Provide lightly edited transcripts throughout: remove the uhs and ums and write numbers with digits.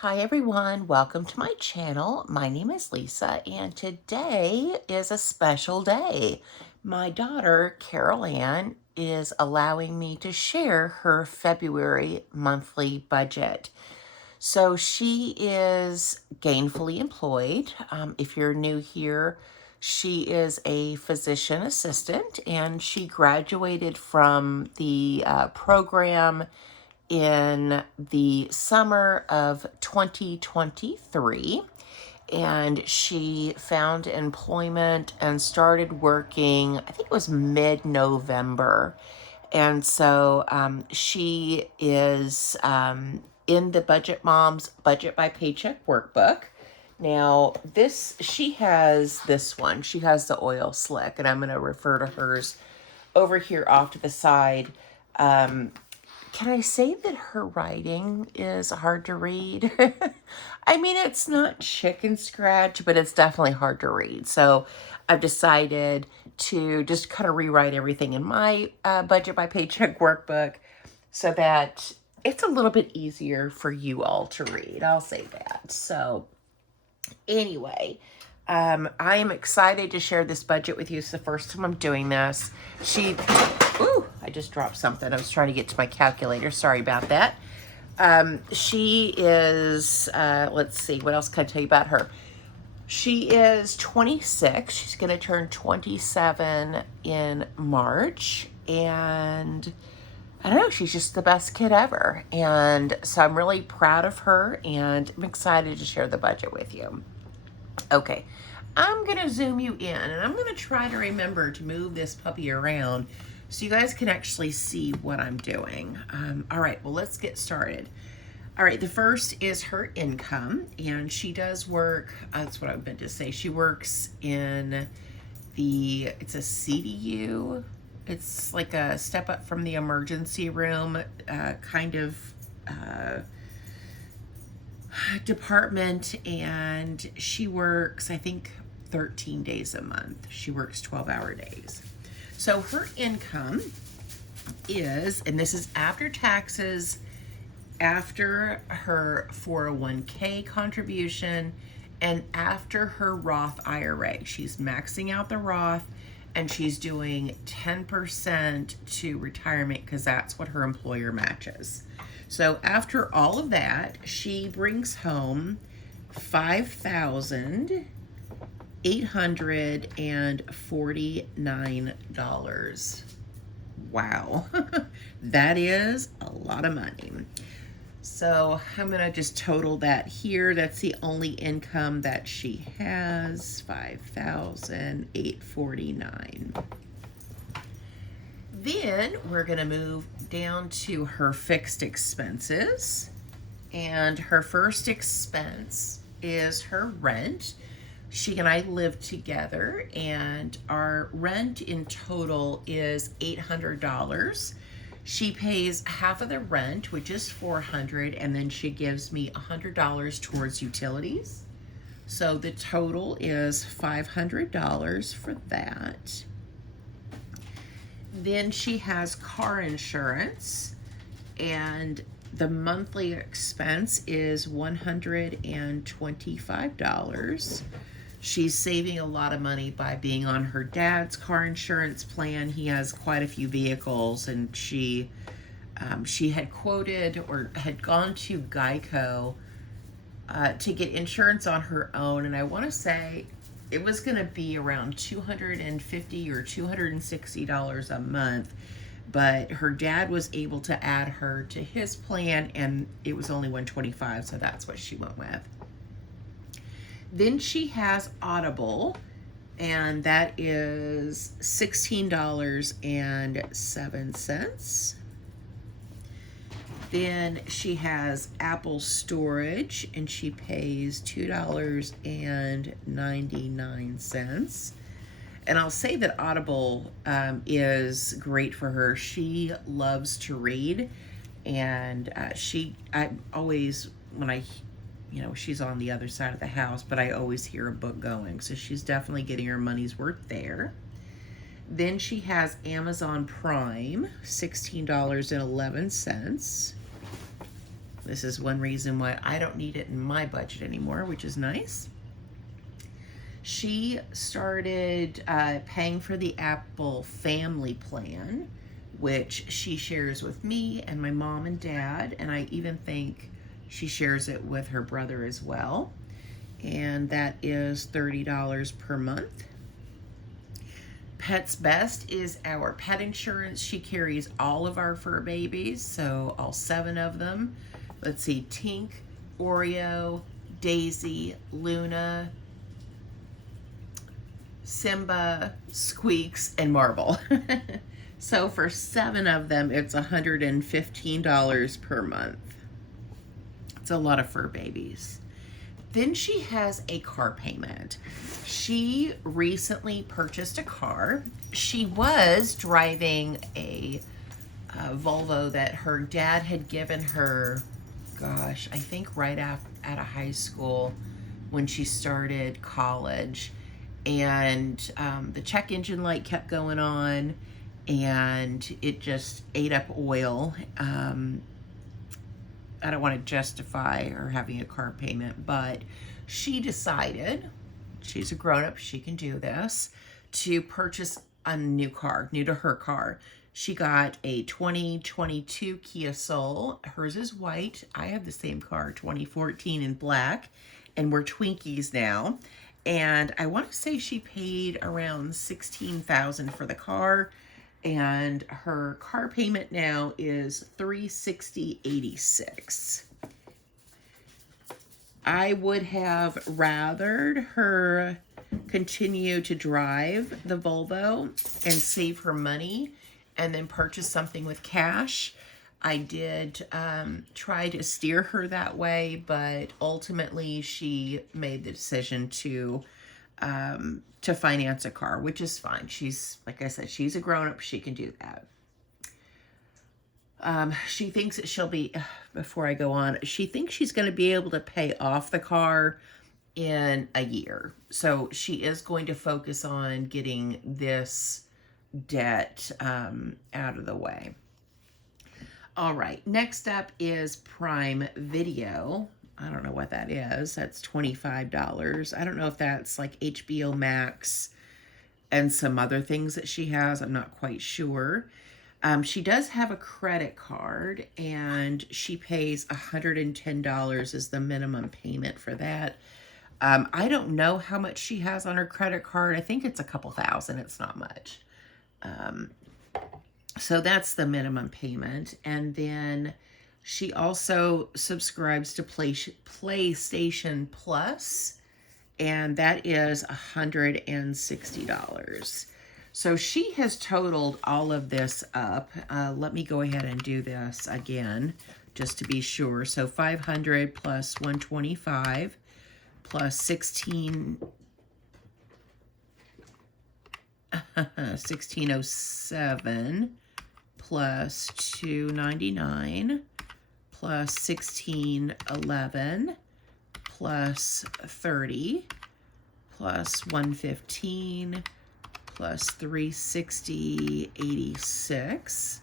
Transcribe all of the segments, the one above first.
Hi everyone, welcome to my channel. My name is Lisa and today is a special day. My daughter, Carol Ann, is allowing me to share her February monthly budget. So she is gainfully employed. If you're new here, she is a physician assistant and she graduated from the program in the summer of 2023, and she found employment and started working, I think it was mid-November. And so she is in the Budget Mom's Budget by Paycheck workbook. Now, she has this one. She has the oil slick, and I'm going to refer to hers over here off to the side. Can I say that her writing is hard to read? I mean, it's not chicken scratch, but it's definitely hard to read. So I've decided to just kind of rewrite everything in my Budget by Paycheck workbook so that it's a little bit easier for you all to read. I'll say that. So anyway, I am excited to share this budget with you. It's the first time I'm doing this. Ooh, I just dropped something. I was trying to get to my calculator. Sorry about that. She is, let's see, what else can I tell you about her? She is 26. She's going to turn 27 in March. And I don't know, she's just the best kid ever. And so I'm really proud of her and I'm excited to share the budget with you. Okay, I'm going to zoom you in and I'm going to try to remember to move this puppy around so you guys can actually see what I'm doing. All right, well, let's get started. All right, the first is her income, and she does work, that's what I meant to say. She works in it's a CDU. It's like a step up from the emergency room kind of department, and she works, I think, 13 days a month. She works 12-hour days. So her income is, and this is after taxes, after her 401k contribution, and after her Roth IRA. She's maxing out the Roth, and she's doing 10% to retirement because that's what her employer matches. So after all of that, she brings home $5,849. Wow, that is a lot of money. So I'm gonna just total that here. That's the only income that she has, $5,849. Then we're gonna move down to her fixed expenses. And her first expense is her rent. She and I live together, and our rent in total is $800. She pays half of the rent, which is $400, and then she gives me $100 towards utilities. So the total is $500 for that. Then she has car insurance, and the monthly expense is $125. She's saving a lot of money by being on her dad's car insurance plan. He has quite a few vehicles, and she had quoted or had gone to Geico to get insurance on her own, and I want to say it was going to be around $250 or $260 a month, but her dad was able to add her to his plan, and it was only $125, so that's what she went with. Then she has Audible, and that is $16.07. Then she has Apple Storage, and she pays $2.99. And I'll say that Audible is great for her. She loves to read, and I always, when she's on the other side of the house, but I always hear a book going. So she's definitely getting her money's worth there. Then she has Amazon Prime, $16.11. This is one reason why I don't need it in my budget anymore, which is nice. She started paying for the Apple Family Plan, which she shares with me and my mom and dad, and I even think she shares it with her brother as well. And that is $30 per month. Pets Best is our pet insurance. She carries all of our fur babies, so all 7 of them. Let's see, Tink, Oreo, Daisy, Luna, Simba, Squeaks, and Marble. So for 7 of them, it's $115 per month. It's a lot of fur babies. Then she has a car payment. She recently purchased a car. She was driving a Volvo that her dad had given her, gosh, I think right out of high school when she started college. And the check engine light kept going on and it just ate up oil. I don't want to justify her having a car payment, but she decided, she's a grown-up, she can do this, to purchase a new car, new to her car. She got a 2022 Kia Soul. Hers is white. I have the same car, 2014 in black, and we're Twinkies now. And I want to say she paid around $16,000 for the car, and her car payment now is $360.86. I would have rathered her continue to drive the Volvo and save her money and then purchase something with cash. I did try to steer her that way, but ultimately she made the decision to finance a car, which is fine. She's, like I said, she's a grown-up. She can do that. She thinks that she'll be, before I go on, she thinks she's going to be able to pay off the car in a year. So she is going to focus on getting this debt out of the way. All right, next up is Prime Video. I don't know what that is. That's $25. I don't know if that's like HBO Max and some other things that she has. I'm not quite sure. She does have a credit card, and she pays $110 as the minimum payment for that. I don't know how much she has on her credit card. I think it's a couple thousand. It's not much. So that's the minimum payment. And then she also subscribes to PlayStation Plus, and that is $160. So she has totaled all of this up. Let me go ahead and do this again, just to be sure. So 500 plus 125 plus 1607 plus 299 plus 1611 plus 30 plus 115 plus 360.86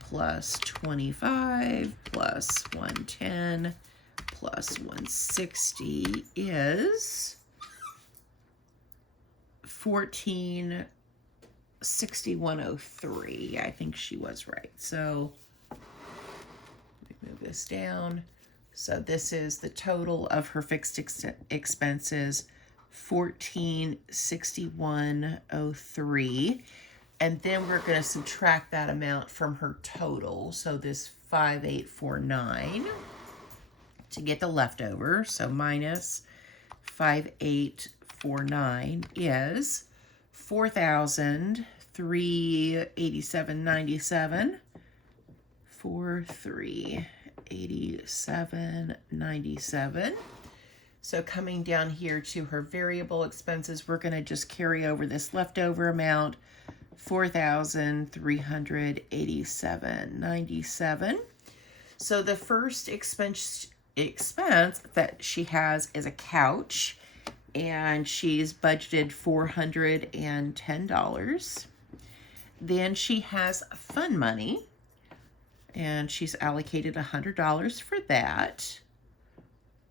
plus 25 plus 110 plus 160 is 1461.03. I think she was right. So let me move this down. So this is the total of her fixed expenses, 1461.03. And then we're going to subtract that amount from her total. So this 5849 to get the leftover. So minus 5849 is 4,387.97. 4,387.97. So coming down here to her variable expenses, we're going to just carry over this leftover amount, 4,387.97. So the first expense that she has is a couch, and she's budgeted $410. Then she has fun money, and she's allocated $100 for that.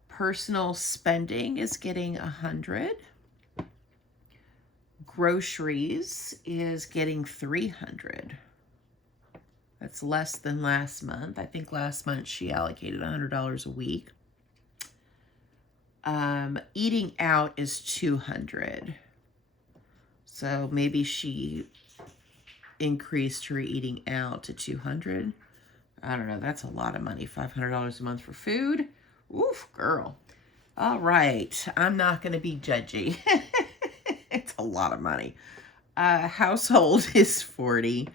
Personal spending is getting $100. Groceries is getting $300. That's less than last month. I think last month she allocated $100 a week. Eating out is $200. So maybe she increased her eating out to $200. I don't know. That's a lot of money. $500 a month for food. Oof, girl. All right. I'm not going to be judgy. It's a lot of money. Household is $40.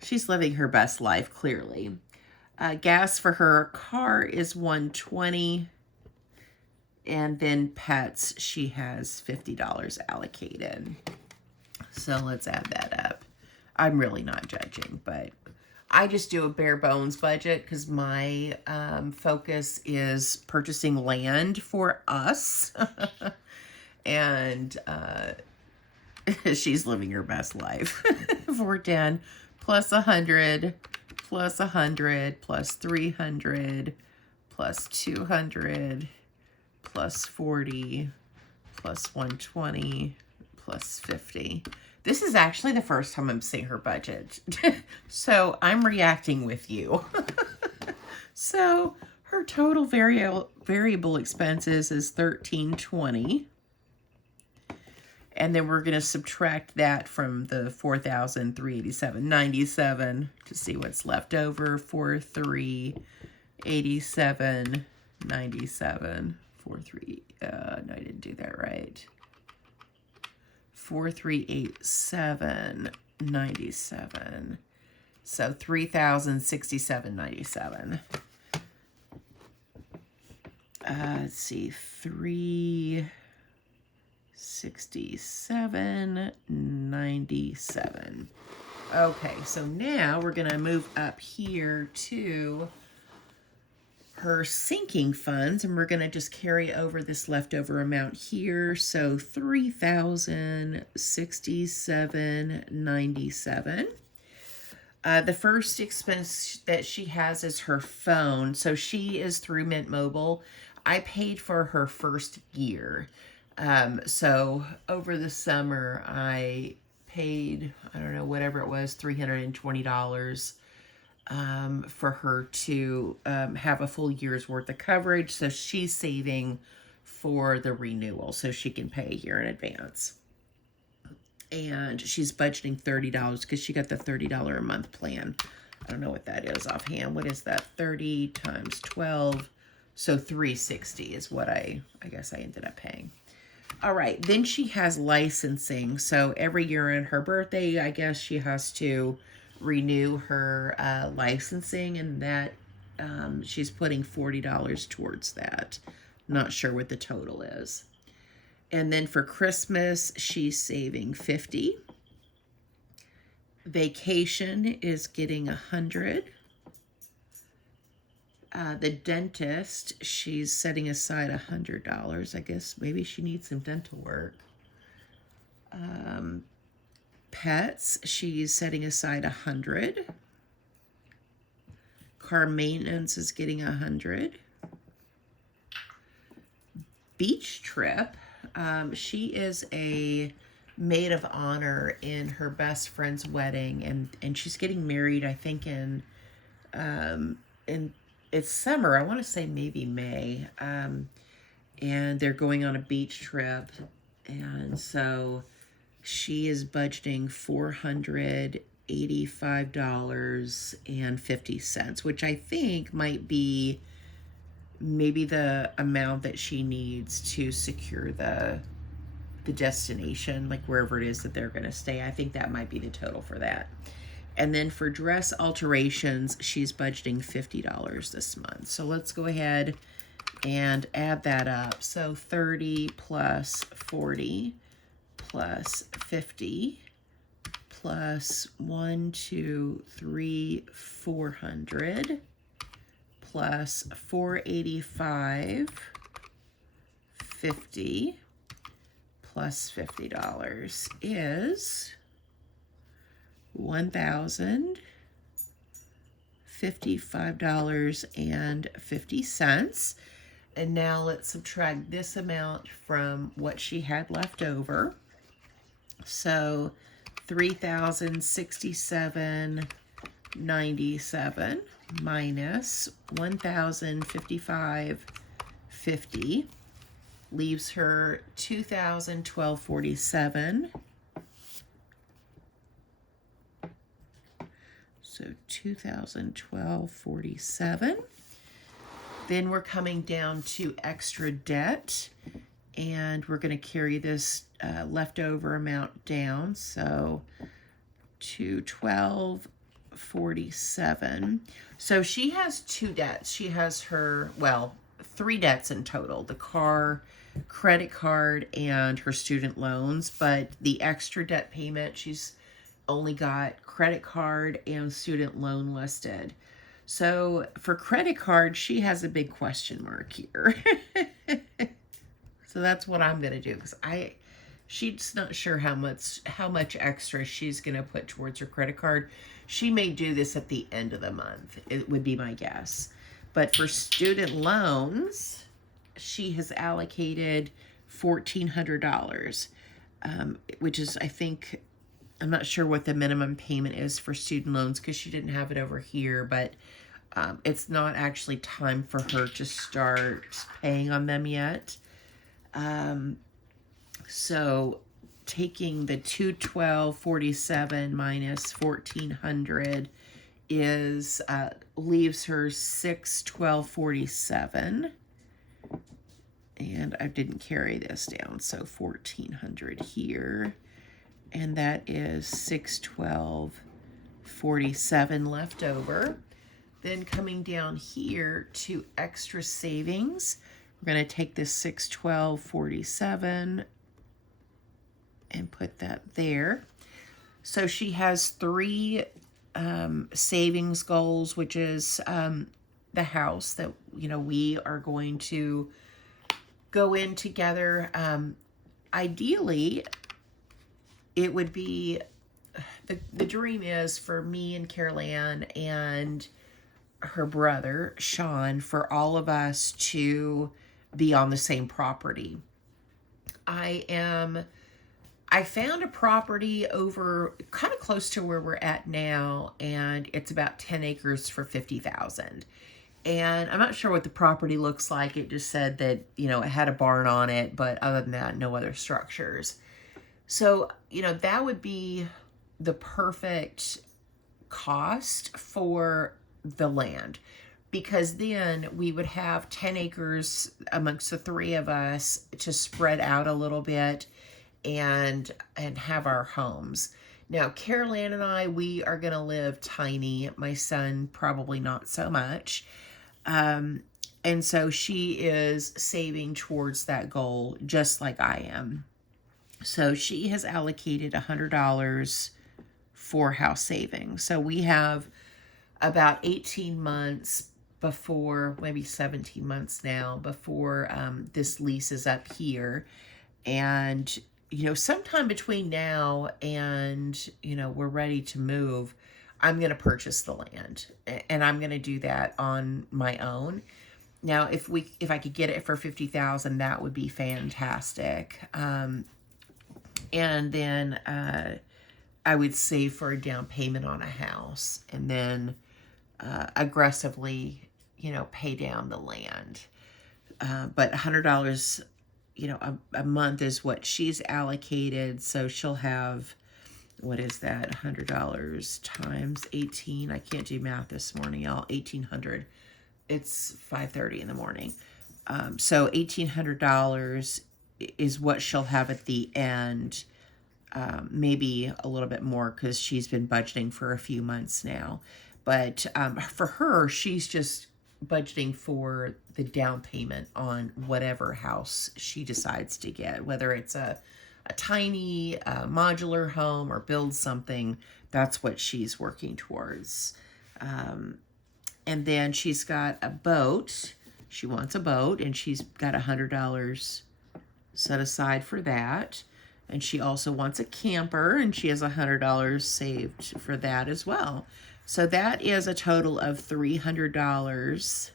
She's living her best life, clearly. Gas for her car is $120. And then pets, she has $50 allocated. So let's add that up. I'm really not judging, but I just do a bare bones budget because my focus is purchasing land for us. And she's living her best life. 410 plus 100 plus 100 plus 300 plus 200 plus 40 plus 120 plus 50. This is actually the first time I'm seeing her budget. So I'm reacting with you. So her total variable expenses is $1,320. And then we're going to subtract that from the $4,387.97 to see what's left over. $4,387.97. No, I didn't do that right. $4,387.97. So $3,067.97. Let's see, $367.97. Okay, so now we're gonna move up here to her sinking funds, and we're gonna just carry over this leftover amount here. So $3,067.97. The first expense that she has is her phone. So she is through Mint Mobile. I paid for her first year. So over the summer, I paid, I don't know, whatever it was, $320 for her to have a full year's worth of coverage. So she's saving for the renewal so she can pay a year in advance. And she's budgeting $30 because she got the $30 a month plan. I don't know what that is offhand. What is that? 30 times 12. So $360 is what I guess I ended up paying. All right, then she has licensing. So every year on her birthday, I guess she has to renew her licensing, and that she's putting $40 towards that. Not sure what the total is. And then for Christmas, she's saving $50. Vacation is getting $100. The dentist, she's setting aside $100. I guess maybe she needs some dental work. Pets, she's setting aside $100. Car maintenance is getting $100. Beach trip, she is a maid of honor in her best friend's wedding, and she's getting married, I think, in it's summer. I want to say maybe May. And they're going on a beach trip. And so she is budgeting $485.50, which I think might be maybe the amount that she needs to secure the destination, like wherever it is that they're going to stay. I think that might be the total for that. And then for dress alterations, she's budgeting $50 this month. So let's go ahead and add that up. So 30 plus 40 plus 50 plus 400 plus 485.50 plus $50 is $55.50. And now let's subtract this amount from what she had left over. So $3,067.97 minus $1,055.50 leaves her $2,012.47. So $2,012.47. Then we're coming down to extra debt, and we're going to carry this leftover amount down. So $212.47. So she has two debts. She has her, well, three debts in total: the car, credit card, and her student loans. But the extra debt payment, she's only got credit card and student loan listed. So for credit card, she has a big question mark here. So that's what I'm going to do, because she's not sure how much extra she's going to put towards her credit card. She may do this at the end of the month. It would be my guess. But for student loans, she has allocated $1,400, which is, I think, I'm not sure what the minimum payment is for student loans because she didn't have it over here, but it's not actually time for her to start paying on them yet. So taking the $212.47 minus $1,400 is leaves her $612.47. And I didn't carry this down, so $1,400 here. And that is $612.47 left over. Then coming down here to extra savings, we're going to take this $612.47 and put that there. So she has three savings goals, which is the house that we are going to go in together. Ideally, it would be, the dream is for me and Carol Ann and her brother, Sean, for all of us to be on the same property. I found a property over kind of close to where we're at now, and it's about 10 acres for $50,000. And I'm not sure what the property looks like. It just said that, it had a barn on it, but other than that, no other structures. So, that would be the perfect cost for the land, because then we would have 10 acres amongst the three of us to spread out a little bit and have our homes. Now, Carol Ann and I, we are going to live tiny. My son, probably not so much. And so she is saving towards that goal just like I am. So she has allocated $100 for house savings. So we have about 18 months before, maybe 17 months now, before this lease is up here. And, sometime between now and, we're ready to move, I'm going to purchase the land. And I'm going to do that on my own. Now, if I could get it for $50,000, that would be fantastic. And then I would save for a down payment on a house, and then aggressively, pay down the land. But $100, a month is what she's allocated. So she'll have, what is that? $100 times 18. I can't do math this morning, y'all. 1,800. It's 5:30 in the morning. So $1,800 is what she'll have at the end. Maybe a little bit more because she's been budgeting for a few months now. But for her, she's just budgeting for the down payment on whatever house she decides to get, whether it's a tiny modular home or build something. That's what she's working towards. And then she's got a boat. She wants a boat, and she's got $100 set aside for that. And she also wants a camper, and she has $100 saved for that as well. So that is a total of $300.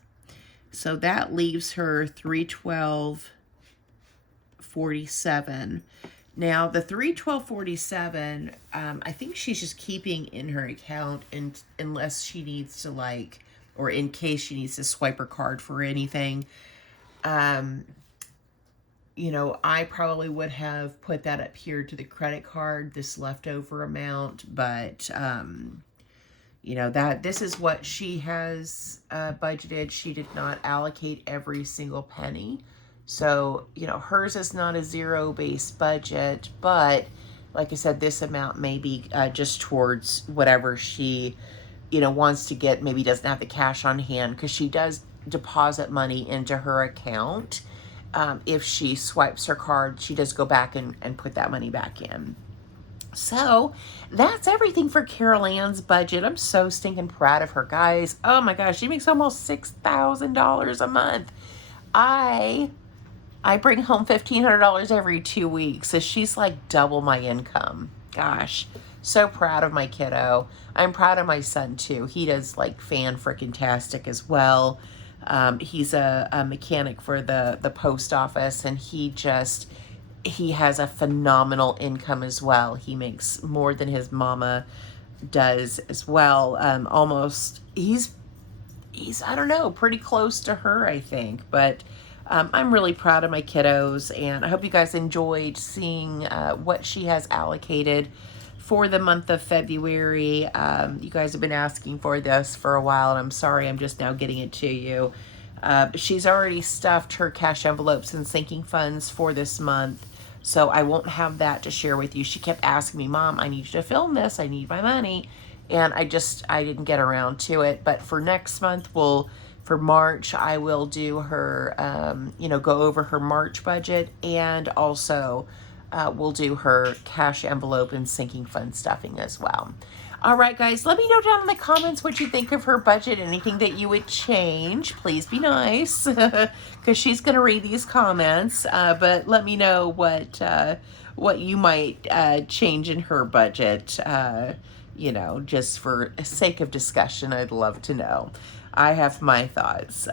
So that leaves her $312.47. Now the $312.47, I think she's just keeping in her account, and unless she needs to, like, or in case she needs to swipe her card for anything. You know, I probably would have put that up here to the credit card, this leftover amount, but you know, that this is what she has budgeted. She did not allocate every single penny. So, you know, hers is not a zero-based budget, but like I said, this amount may be just towards whatever she, you know, wants to get, maybe doesn't have the cash on hand, because she does deposit money into her account. If she swipes her card, she does go back and put that money back in. So that's everything for Carol Ann's budget. I'm so stinking proud of her, guys. Oh my gosh, she makes almost $6,000 a month. I bring home $1,500 every 2 weeks, so she's like double my income. Gosh, so proud of my kiddo. I'm proud of my son too. He does like fan-frickin-tastic as well. He's a mechanic for the post office, and he has a phenomenal income as well. He makes more than his mama does as well. Almost, he's I don't know, pretty close to her, I think. But I'm really proud of my kiddos, and I hope you guys enjoyed seeing what she has allocated for the month of February. You guys have been asking for this for a while, and I'm sorry I'm just now getting it to you. She's already stuffed her cash envelopes and sinking funds for this month, so I won't have that to share with you. She kept asking me, Mom, I need you to film this. I need my money. And I didn't get around to it. But for next month, for March, I will do her, you know, go over her March budget, and also we'll do her cash envelope and sinking fund stuffing as well. All right, guys, let me know down in the comments what you think of her budget, anything that you would change. Please be nice, because she's going to read these comments, but let me know what you might change in her budget, you know, just for sake of discussion. I'd love to know. I have my thoughts.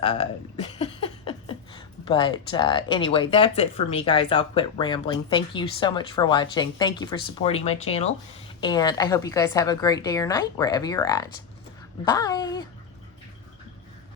But anyway, that's it for me, guys. I'll quit rambling. Thank you so much for watching. Thank you for supporting my channel. And I hope you guys have a great day or night wherever you're at. Bye.